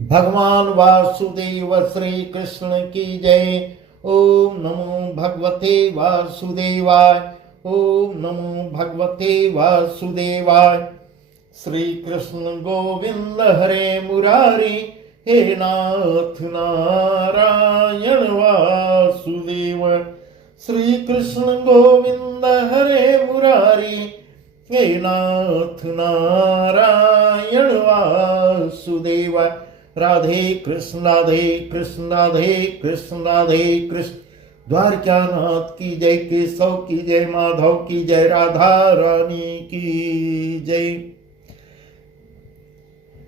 भगवान वासुदेव श्री कृष्ण की जय। ओम नमो भगवते वासुदेवाय। ओम नमो भगवते वासुदेवाय। श्री कृष्ण गोविंद हरे मुरारी, हे नाथ नारायण वासुदेव। श्री कृष्ण गोविंद हरे मुरारी, हे नाथ नारायण वासुदेव। राधे कृष्ण राधे कृष्ण राधे कृष्ण राधे कृष्ण। द्वारकानाथ की जय, केशव की जय, माधव की जय, राधा रानी की जय।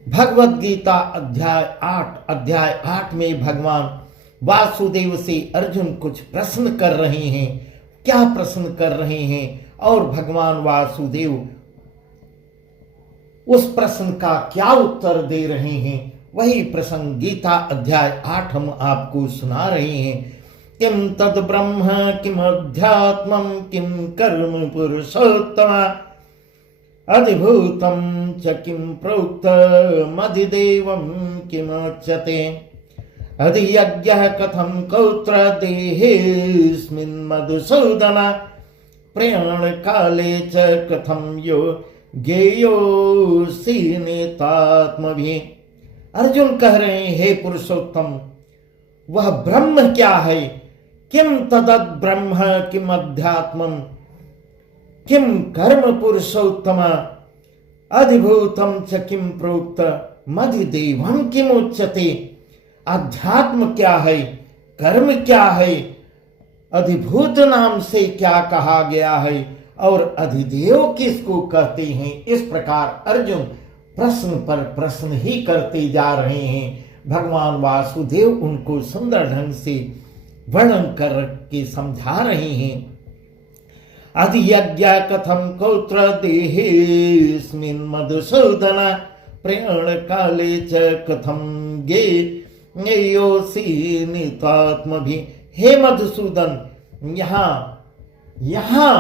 भगवत गीता अध्याय 8 में भगवान वासुदेव से अर्जुन कुछ प्रश्न कर रहे हैं। क्या प्रश्न कर रहे हैं और भगवान वासुदेव उस प्रश्न का क्या उत्तर दे रहे हैं, वही प्रसंग गीता अध्याय 8 हम आपको सुना रहे हैं। किम तद ब्रह्म किम अध्यात्मम किम कर्म पुरुषोत्तम अधिभूतम च किम प्रोक्तम अधिदेवम किमुच्यते अधियज्ञः कथम कौत्र देहेऽस्मिन् मधुसूदन प्रयाण काले च कथम यो ज्ञेयोऽसि नेतात्मभिः। अर्जुन कह रहे हैं, हे पुरुषोत्तम, वह ब्रह्म क्या है? किम तदद ब्रह्म किम अध्यात्मम किम कर्म पुरुषोत्तम अधिभूतम च किम प्रोक्त मधिदेवम किम उच्यते। अध्यात्म क्या है, कर्म क्या है, अधिभूत नाम से क्या कहा गया है और अधिदेव किसको कहते हैं। इस प्रकार अर्जुन प्रश्न पर प्रश्न ही करते जा रहे हैं। भगवान वासुदेव उनको सुंदर ढंग से वर्णन करके समझा रहे हैं। अधियज्ञ कथम कौत्र देहेऽस्मिन् मधुसूदन प्रयाण काले च कथम ज्ञेयोऽसि नितात्मभिः। हे मधुसूदन, यहाँ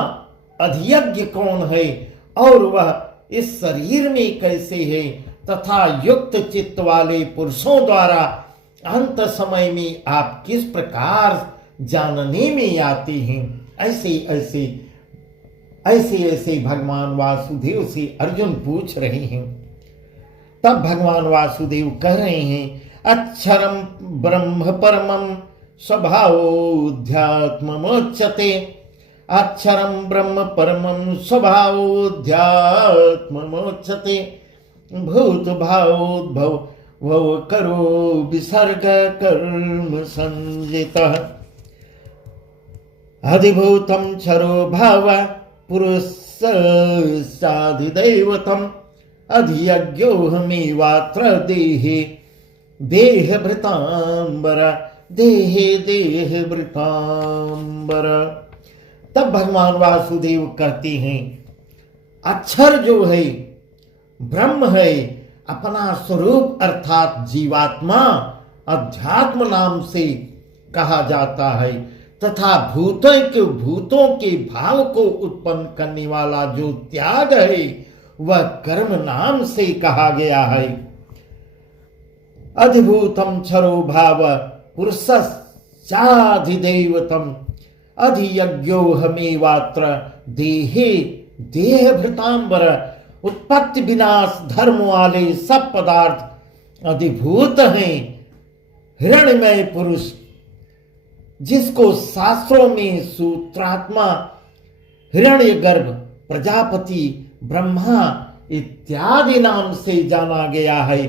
अधियज्ञ कौन है और वह इस शरीर में कैसे है, तथा युक्त चित्त वाले पुरुषों द्वारा अंत समय में आप किस प्रकार जानने में आते हैं। ऐसे भगवान वासुदेव से अर्जुन पूछ रहे हैं। तब भगवान वासुदेव कह रहे हैं, अक्षरम ब्रह्म परमं स्वभावोऽध्यात्ममुच्यते अक्षरम ब्रह्म परमं स्वभावोऽध्यात्ममुच्यते भूत भावोद्भव भव करो विसर्ग कर्म संजितः अधिभूतं क्षरो भाव पुरुषस्याधिदैवतम् अधियज्ञोऽहमेवात्र देहे भृतांबर। तब भगवान वासुदेव कहते हैं, अक्षर जो है ब्रह्म है, अपना स्वरूप अर्थात जीवात्मा अध्यात्म नाम से कहा जाता है, तथा भूतों के भाव को उत्पन्न करने वाला जो त्याग है वह कर्म नाम से कहा गया है। अधिभूतम क्षरो भाव पुरुषस्याधिदैवतम् अधियज्ञोऽहमेवात्र देह भृतांबर। उत्पत्ति विनाश धर्म वाले सब पदार्थ अधिभूत हैं। हिरण्यमय पुरुष, जिसको शास्त्रों में सूत्रात्मा, हिरण्यगर्भ, प्रजापति, ब्रह्मा इत्यादि नाम से जाना गया है।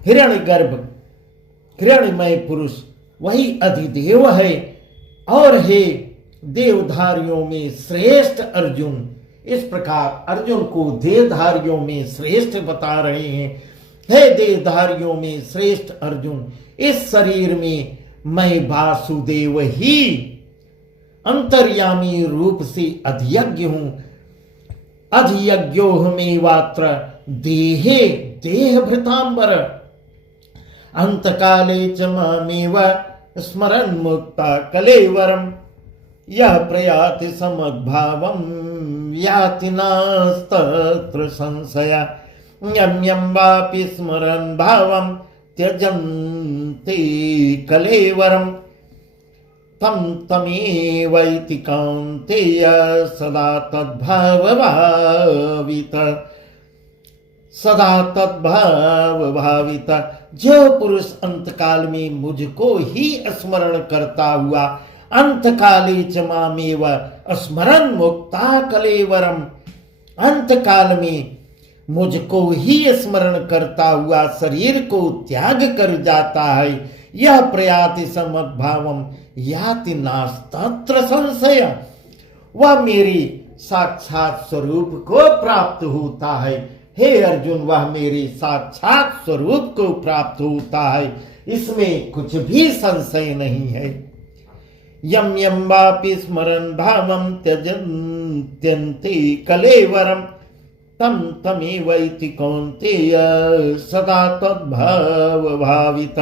हिरण्यगर्भ, हिरण्यमय पुरुष वही अधिदेव है और हे देवधारियों में श्रेष्ठ अर्जुन। इस प्रकार अर्जुन को देवधारियों में श्रेष्ठ बता रहे हैं। हे देवधारियों में श्रेष्ठ अर्जुन, इस शरीर में मैं वासुदेव ही अंतर्यामी रूप से अधियज्ञ हूं। अधियज्ञोऽहमेवात्र देह भृतांबर अंतकाले च मामेव स्मरन् मुक्ता कलेवरम् यः प्रयाति समद्भावं याति नास्तत्र संशय यं यं वापि स्मरन् भावं त्यजन्ते कलेवरम तम तमेवैति कौन्तेय सदा तद्भावभावित, सदा तद्भाव भावित। जो पुरुष अंतकाल में मुझको ही स्मरण करता हुआ अंतकाले च मामेव स्मरन् मुक्ता कलेवरम, अंतकाल में मुझको ही स्मरण करता हुआ शरीर को त्याग कर जाता है, यह प्रयाति समद्भावम याति नास्तत्र संशय, वह मेरे साक्षात स्वरूप को प्राप्त होता है। हे अर्जुन, वह मेरे साक्षात स्वरूप को प्राप्त होता है, इसमें कुछ भी संशय नहीं है। यम यम वापि स्मरन् भावं त्यजन्त्यन्ते कलेवरम तम तमेवैति कौन्तेय सदा तद्भाव भावित।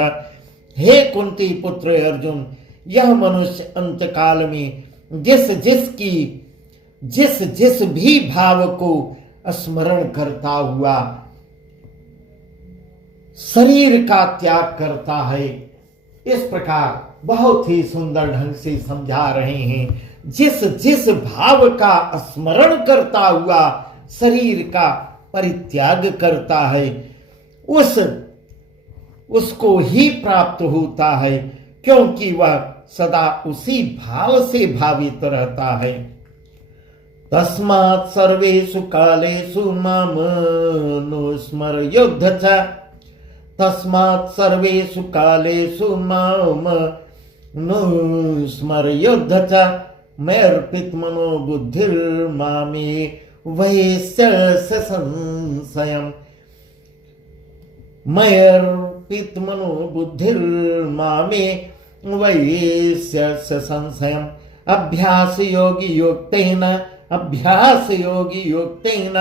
हे कुंती पुत्र अर्जुन, यह मनुष्य अंतकाल में जिस जिस भी भाव को स्मरण करता हुआ शरीर का त्याग करता है, इस प्रकार बहुत ही सुंदर ढंग से समझा रहे हैं। जिस भाव का स्मरण करता हुआ शरीर का परित्याग करता है, उसको ही प्राप्त होता है, क्योंकि वह सदा उसी भाव से भावित रहता है। तस्मात् सर्वेषु कालेषु मामनुस्मरयुध्य च, तस्मात् सर्वेषु कालेषु मामनुस्मरयुध्य च, मय्यर्पित मनो बुद्धिर्मामे वैश्यस्य संशयम्, मय्यर्पित मनो बुद्धिर्मामे वैश्यस्य संशयम्। अभ्यास योगी योक्तेन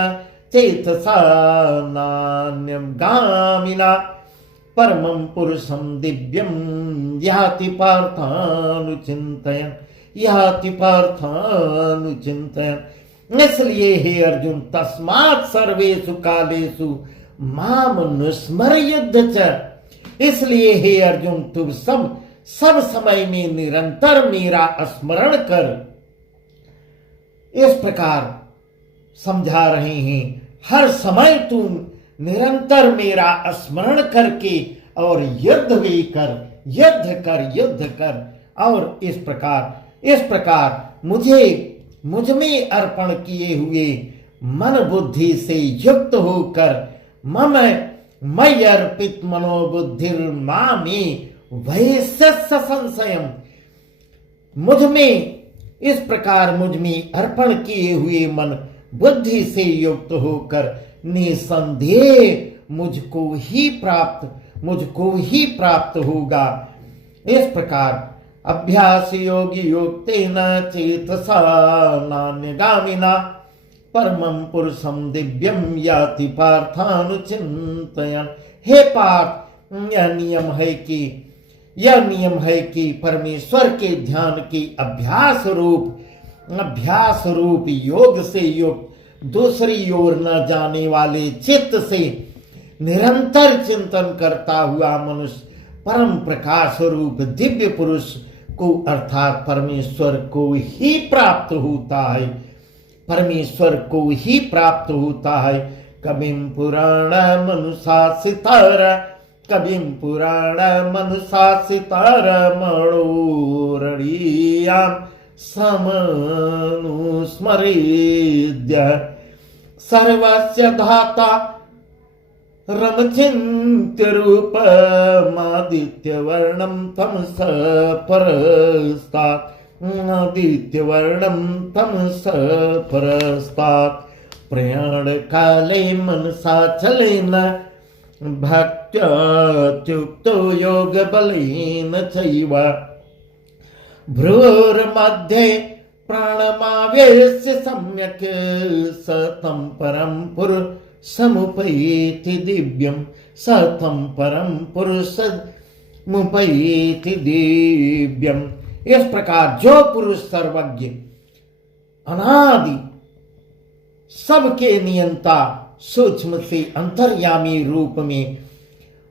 चेतसा नान्यं गामिना परमं पुरुषं दिव्यं याति पार्थानुचिन्तयन्। इसलिए हे अर्जुन, तस्मात् सर्वेषु कालेषु माम नुस्मरयुध्य च, इसलिए हे अर्जुन, तुम सब समय में निरंतर मेरा स्मरण कर। इस प्रकार समझा रहे हैं, हर समय तुम निरंतर मेरा स्मरण करके और युद्ध कर और इस प्रकार मुझ में अर्पण किए हुए मन बुद्धि से युक्त होकर मयि अर्पित मनोबुद्धिर्मामे वैश्यस्य संशयम्, इस प्रकार मुझ में अर्पण किए हुए मन बुद्धि से युक्त होकर निसंदेह मुझको ही प्राप्त होगा। इस प्रकार अभ्यास योगी योक्तेन चेतसा नान्यगामिना परमं पुरुषं दिव्यं याति पार्थानुचिन्तयन्। हे पार्थ, यह नियम है कि परमेश्वर के ध्यान की अभ्यास रूप योग से युक्त दूसरी ओर न जाने वाले चित्त से निरंतर चिंतन करता हुआ मनुष्य परम प्रकाश रूप दिव्य पुरुष को अर्थात परमेश्वर को ही प्राप्त होता है। कविं पुराण मणोरणीयां समनुस्मरेद्य सर्वस्य धाता रमचिन्त्य रूपमादित्यवर्णं तमसः परस्तात् प्रयाण काले मनसा चलेन भक्त्युक्तो योग बलेन चैव भ्रूर्मध्ये प्राणमावेश्य सम्यक् सतं परं पुरुषमुपैति दिव्यं इस प्रकार जो पुरुष सर्वज्ञ अनादि सबके नियंता सूक्ष्म से अंतर्यामी रूप में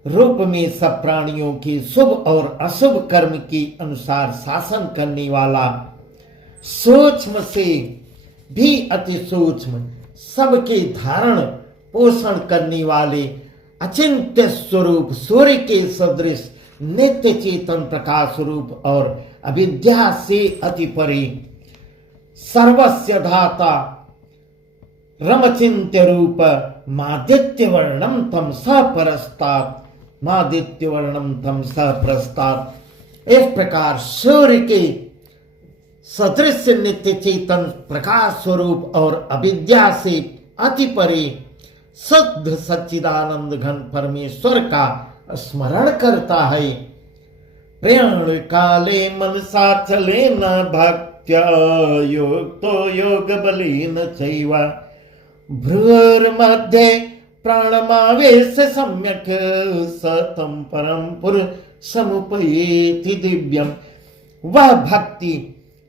रूप में सब प्राणियों के शुभ और अशुभ कर्म के अनुसार शासन करने वाला, सूक्ष्म से भी अति सूक्ष्म, सबके धारण पोषण करने वाले अचिंत्य स्वरूप सूर्य के सदृश नित्य चेतन प्रकाश रूप और अविद्या से अति परे सर्वस्य धाता रमचिंत्य रूप मादित्य वर्णम तम सपरस्तात्, मादित्य वर्णम तम सपरस्तात्। इस प्रकार सूर्य के सदृश नित्य चेतन प्रकाश स्वरूप और अविद्या से अति परे शुद्ध सच्चिदानंद घन परमेश्वर का स्मरण करता है। प्रयाण काले मनसा चले न भक्त्या युक्तो योग बलेन चैव, भ्रुर्मध्ये प्राणमावेश सम्यक सतम परम पुरुषमुपैति दिव्यम। वह भक्ति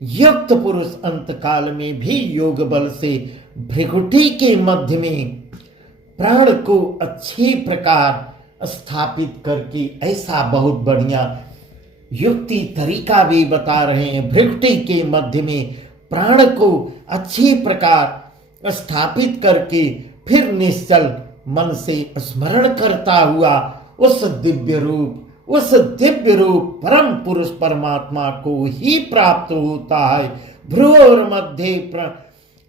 युक्त पुरुष अंत काल में भी योग बल से भ्रिकुटी के मध्य में प्राण को अच्छी प्रकार स्थापित करके, ऐसा बहुत बढ़िया युक्ति तरीका भी बता रहे हैं। भ्रिकुटी के मध्य में प्राण को अच्छी प्रकार स्थापित करके फिर निश्चल मन से स्मरण करता हुआ उस दिव्य रूप परम पुरुष परमात्मा को ही प्राप्त होता है। भ्रुवोर मध्य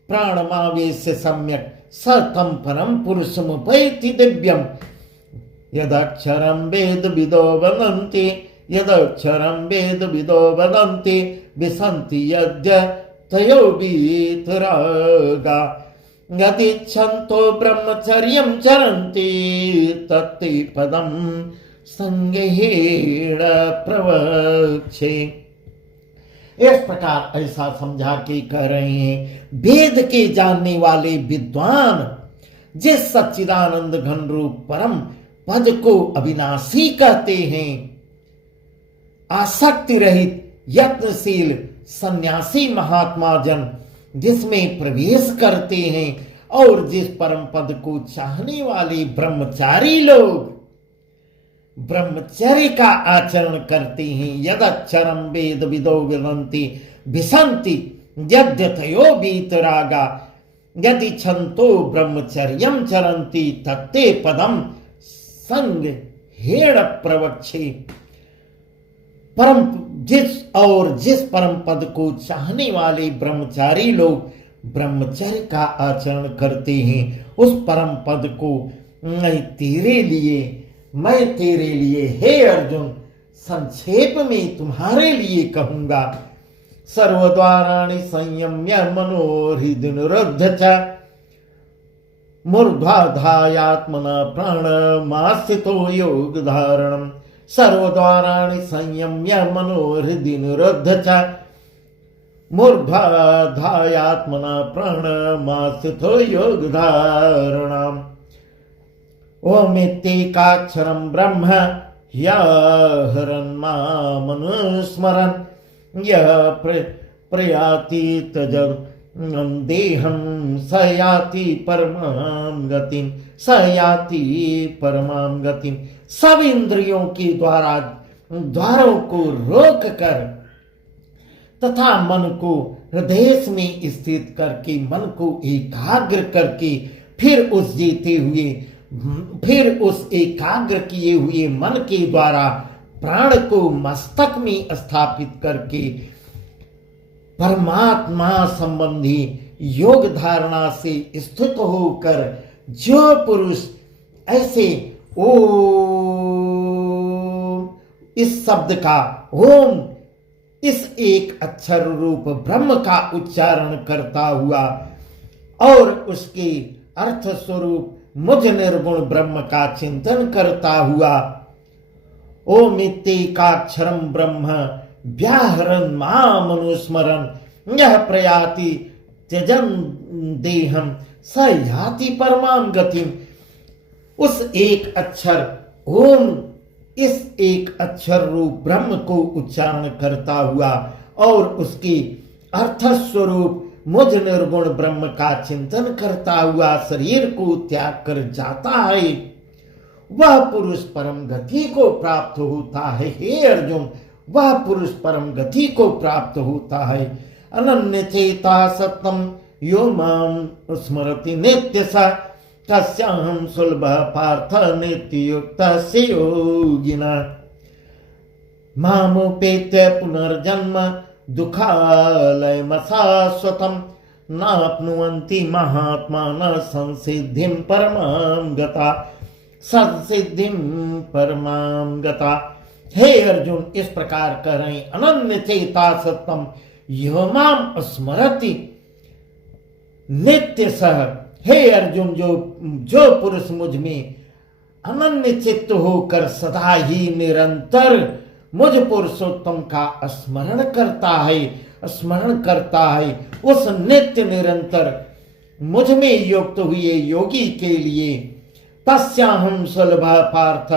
प्राणमावेश सम्यक सतम परम पुरुषमुपैति दिव्यम। यदक्षरं वेद विदो वदन्ति, यदक्षरं वेद विदो वदन्ति, विसन्ति यद्य तयो वीतरागा, यदिच्छन्तो ब्रह्मचर्यं चरन्ति तत्ते पदं संगहेण प्रवक्षे। इस प्रकार ऐसा समझा के कह रहे हैं, वेद के जानने वाले विद्वान जिस सच्चिदानंद घन रूप परम पद को अविनाशी कहते हैं, आसक्ति रहित यत्नशील सन्यासी महात्मा जन जिसमें प्रवेश करते हैं और जिस परम पद को चाहने वाले ब्रह्मचारी लोग ब्रह्मचर्य का आचरण करते हैं। यदक्षरं वेद विदो विदन्ति विसन्ति यद्यतयो वीतरागा, यदि छन्तो ब्रह्मचर्यं चरन्ति तत्ते पदम संगहेण प्रवक्षे। जिस परम पद को चाहने वाले ब्रह्मचारी लोग ब्रह्मचर्य का आचरण करते हैं, उस परम पद को मैं तेरे लिए हे अर्जुन संक्षेप में तुम्हारे लिए कहूंगा। सर्वद्वाराणि संयम्य मनोहृदि निरुद्ध च, मूर्ध्वाधायात्मना प्राणमास्थितो योग धारणम। सर्वद्वाराणि संयम्य मनोहृदि निरुद्ध च, मूर्ध्वाधायात्मना प्राणमास्थितो योग धारणम। ओमित्येकाक्षरं ब्रह्म यः मनुस्मरन् यः प्रयाति तजं देहं स याति परमां गतिं, स याति परमां गतिं। सब इंद्रियों के द्वारों को रोक कर तथा मन को हृदय में स्थित करके, मन को एकाग्र करके फिर उस एकाग्र किए हुए मन के द्वारा प्राण को मस्तक में स्थापित करके परमात्मा संबंधी योग धारणा से स्थित होकर जो पुरुष ऐसे ओम, इस शब्द का ओम, इस एक अक्षर रूप ब्रह्म का उच्चारण करता हुआ और उसके अर्थ स्वरूप मुझ निर्गुण ब्रह्म का चिंतन करता हुआ, ओमित्येकाक्षरं ब्रह्म व्याहरन् माम् अनुस्मरन् यः प्रयाति त्यजन् देहं स याति परमां गतिम्। उस एक अक्षर ओम, इस एक अक्षर रूप ब्रह्म को उच्चारण करता हुआ और उसके अर्थ स्वरूप मुझ निर्गुण ब्रह्म का चिंतन करता हुआ शरीर को त्याग कर जाता है, वह पुरुष परम गति को प्राप्त होता है। हे अर्जुन, वह पुरुष परम गति को प्राप्त होता है। अनन्य चेता सतम यो माम स्मरति नित्य सा तस्याहं सुलभ पार्थ नित्य युक्त योगिना मामुपेत्य पुनर्जन्म दुःखालयमशाश्वतं नाप्नुवन्ति महात्मानः संसिद्धिं परमां गता संसिद्धिं परमां गता। हे अर्जुन, इस प्रकार कह रहे हैं, अनन्य चेता सत्यम यो माम स्मरति नित्य सह। हे अर्जुन, जो पुरुष मुझ में अनन्य चित्त होकर सदा ही निरंतर मुझ पुरुषोत्तम का स्मरण करता है, उस नित्य निरंतर मुझ में युक्त हुए योगी के लिए तस्याहं सुलभ पार्थ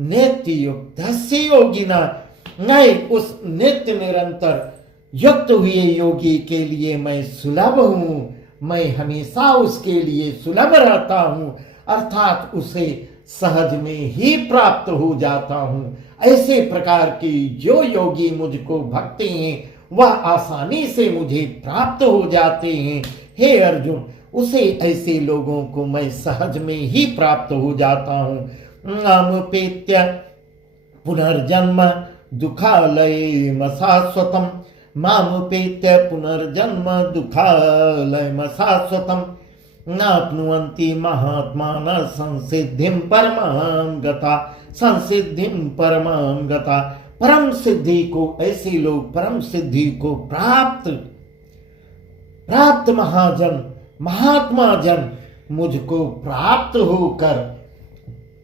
नित्य युक्त योगिना, मैं उस नित्य निरंतर युक्त हुए योगी के लिए मैं सुलभ हूं, मैं हमेशा उसके लिए सुलभ रहता हूं, अर्थात उसे सहज में ही प्राप्त हो जाता हूं। ऐसे प्रकार की जो योगी मुझको भक्ति हैं वह आसानी से मुझे प्राप्त हो जाते हैं। हे अर्जुन, उसे ऐसे लोगों को मैं सहज में ही प्राप्त हो जाता हूं। नामुपेत्य पुनर्जन्म दुःखालयमशाश्वतं मामुपेत्य पुनर्जन्म दुःखालयमशाश्वतं नाप्नुवन्ति महात्मानः संसिद्धिं परमां गता संसिद्धिं परमां गता। परम सिद्धि को ऐसे लोग परम सिद्धि को प्राप्त महात्मा जन मुझको प्राप्त होकर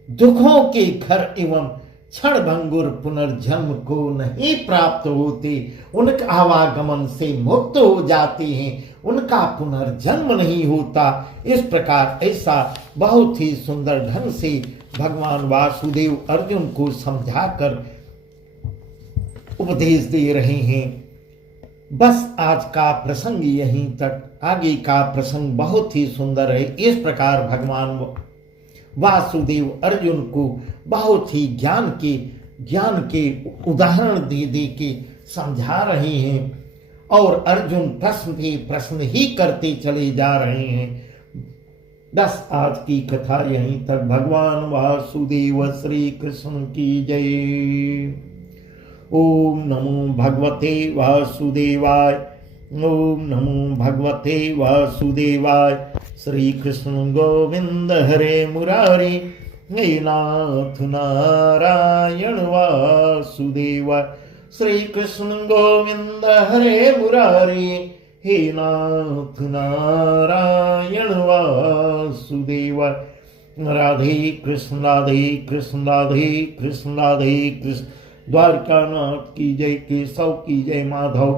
दुखों के घर एवं क्षण भंगुर पुनर्जन्म को नहीं प्राप्त होते, उनका आवागमन से मुक्त हो जाते हैं, उनका पुनर्जन्म नहीं होता। इस प्रकार ऐसा बहुत ही सुंदर ढंग से भगवान वासुदेव अर्जुन को समझाकर उपदेश दे रहे हैं। बस आज का प्रसंग यहीं तक, आगे का प्रसंग बहुत ही सुंदर है। इस प्रकार भगवान वासुदेव अर्जुन को बहुत ही ज्ञान के उदाहरण दे के समझा रहे हैं और अर्जुन प्रश्न ही करते चले जा रहे हैं। बस आज की कथा यहीं तक। भगवान वासुदेव श्री कृष्ण की जय। ओम नमो भगवते वासुदेवाय। ओम नमो भगवते वासुदेवाय। श्री कृष्ण गोविंद हरे मुरारी हे नाथ नारायण वासुदेवाय। श्री कृष्ण गोविंद हरे मुरारी हे नाथ नारायण वासुदेवाय। राधे कृष्ण राधे कृष्ण राधे कृष्ण राधे कृष्ण। द्वारकानाथ की जय, केशव की जय, माधव